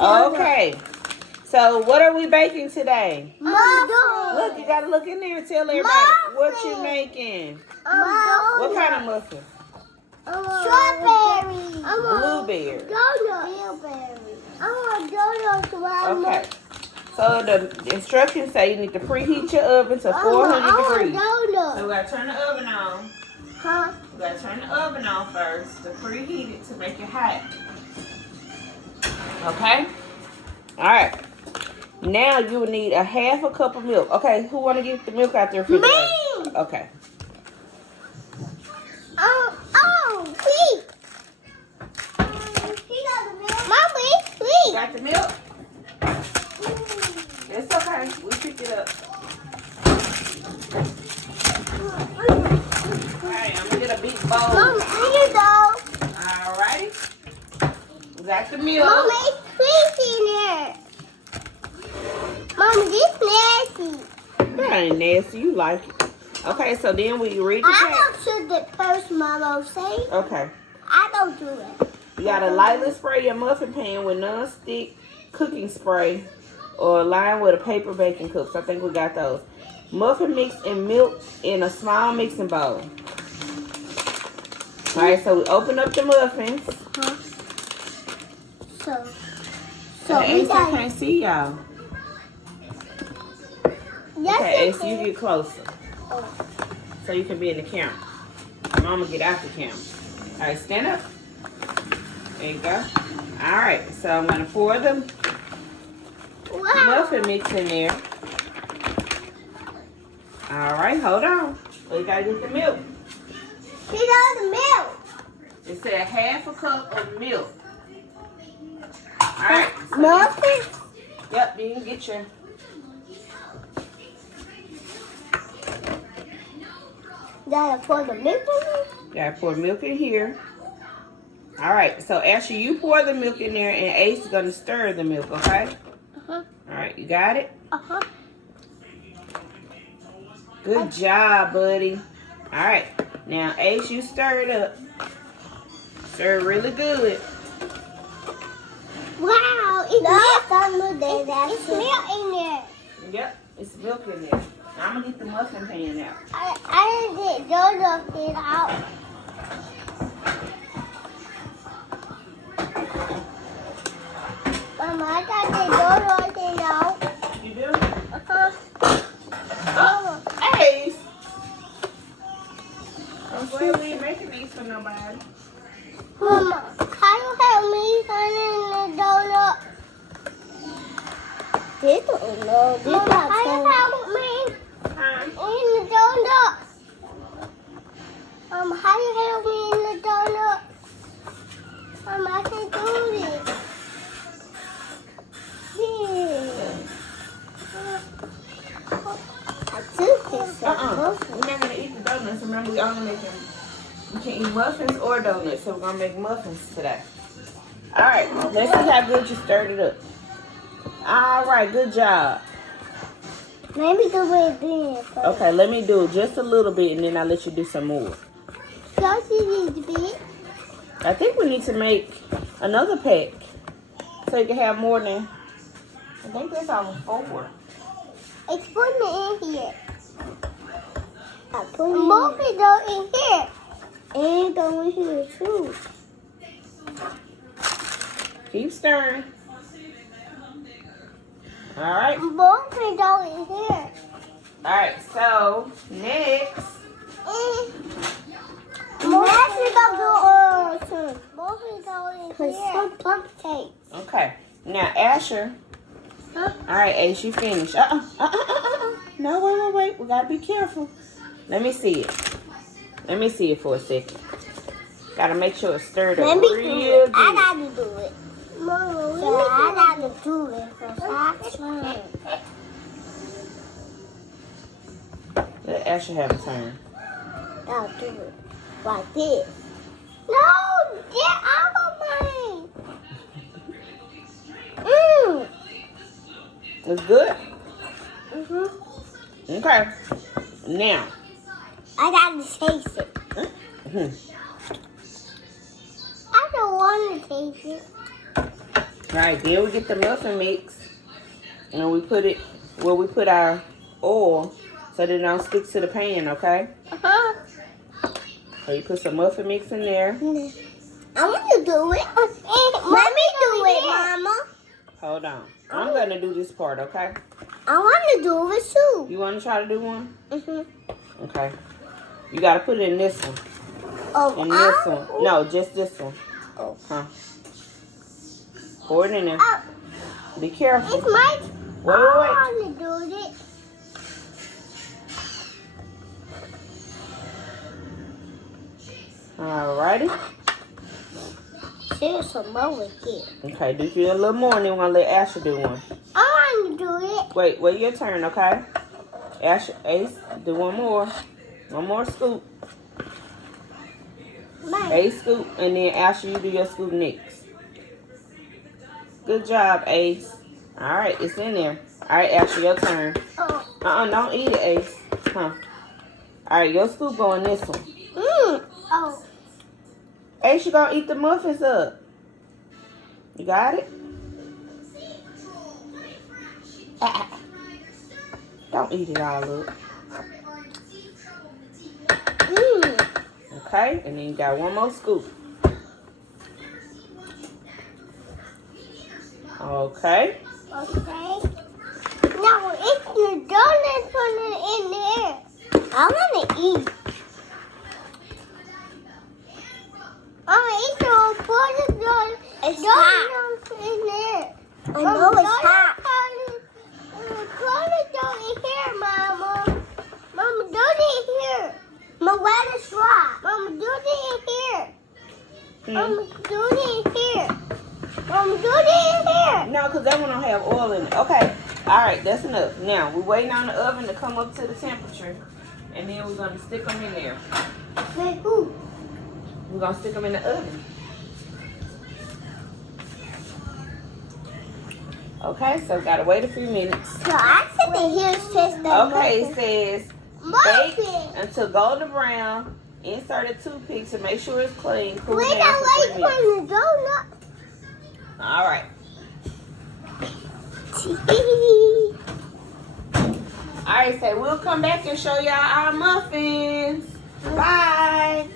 Okay. So what are we baking today? Muffins. Look, you gotta look in there and tell everybody what you're making. What kind of muffin? Strawberry. Blueberry. Blueberry. I want donuts. Okay. So the instructions say you need to preheat your oven to 400 degrees. So we gotta turn the oven on. Huh? We gotta turn the oven on first to preheat it to make it hot. Okay? Alright. Now you will need a half a cup of milk. Okay, who wanna get the milk out there for Me! Okay. Please. Mommy, please. Got the milk? It's okay. We pick it up. Alright, I'm gonna get a big bowl. Mom, here you go. Alrighty. We got the milk. Mommy, please in here. Mommy, this nasty. That ain't nasty. You like it. Okay, so then we read the I pack. don't shoot it first, Mama. Say. Okay. I don't do it. You gotta lightly spray your muffin pan with non-stick cooking spray or line with a paper baking cup. So I think we got those. Muffin mix and milk in a small mixing bowl. Alright, so we open up the muffins. Huh? So Ace, I can't see y'all. Yes, Okay, Ace, you get closer. So you can be in the camera. Mama, get out the camera. Alright, stand up. There you go. Alright, so I'm going to pour the muffin mix in there. Alright, hold on. We got to get the milk. She does the milk. It said half a cup of milk. Alright. So Muffin? Yep, you can get your... Gotta pour the milk in it? Gotta pour milk in here. Alright, so Asher, you pour the milk in there and Ace is gonna stir the milk, okay? Alright, you got it? Good job, buddy. Alright, now Ace, you stir it up. Stir it really good. Wow, it's milk in there. Yep, it's milk in there. Now I'm gonna get the muffin pan out. I didn't get donuts out. Mama, I got the donuts out. You do? Mama. Ace! I'm sure we ain't making these for nobody. Mama, can you help me turn in the donut? This don't know. Mama, can you help me in the donut? Mama, how you help me in the donut? Mama, I can do this. I took this. We're not gonna eat the donuts. Remember, we only making. We can eat muffins or donuts, so we're gonna make muffins today. All right, let's see how good you stirred it up. All right, good job. Let me do it again first. Okay, let me do just a little bit, and then I'll let you do some more. Don't you need to be? I think we need to make another pack, so you can have more than. I think that's on 4. It's putting it in here. I put it in here. And go in here too. Keep stirring. All right. Both it go in here. All right. So next. Next we go to both it go in here. Some pump cake. Okay. Now Asher. Huh? All right, Ace, you finished. No, wait. We gotta be careful. Let me see it. Let me see it for a second. Gotta make sure it's stirred up real good. I gotta do it. Mama, so I gotta do it first. Let Asher have a turn. I'll do it like this. No, get out of mine. It's good? Okay. Now. I gotta taste it. I don't want to taste it. Right, then we get the muffin mix and we put it where we put our oil so that it don't stick to the pan, okay? Uh-huh. So you put some muffin mix in there. I want to do it. Let me do it, Mama. Hold on. I'm going to do this part, okay? I want to do it too. You want to try to do one? Mm-hmm. Okay. You got to put it in this one. Oh, In this one. No, just this one. Oh. Huh. Pour it in there. Be careful. It's my... Wait. I want to do it. Alrighty. There's some over here. Okay, do you a little more and then we're going to let Asher do one. I want to do it. Wait your turn, okay? Asher, Ace, do one more. One more scoop. Ace scoop, and then Asher, you do your scoop next. Good job, Ace. Alright, it's in there. Alright, Asher, your turn. Oh. Don't eat it, Ace. Huh. Alright, your scoop go in this one. Oh. Ace, you gonna eat the muffins up. You got it? Don't eat it all up. Okay, and then you got one more scoop. Okay. Okay. Now it's the donut put it in there. I want to eat. I want to eat the put the donut. It's hot. In there. I know it's hot. Put the donut here, Mama. Mama, donut here. Mama, where the straw? Mama, donut here. Mama, donut here. Mama, donut here. No, because that one don't have oil in it. Okay. Alright, that's enough. Now, we're waiting on the oven to come up to the temperature. And then we're going to stick them in there. Wait, who? We're going to stick them in the oven. Okay, so we got to wait a few minutes. So I said that here says the Okay, it says bake muffin. until golden brown. Insert a toothpick to make sure it's clean. Cool Wait, down I for 3 like minutes. the donut. All right. All right, so we'll come back and show y'all our muffins. Bye.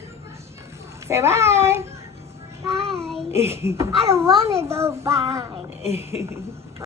Say bye. Bye. I don't want to go bye.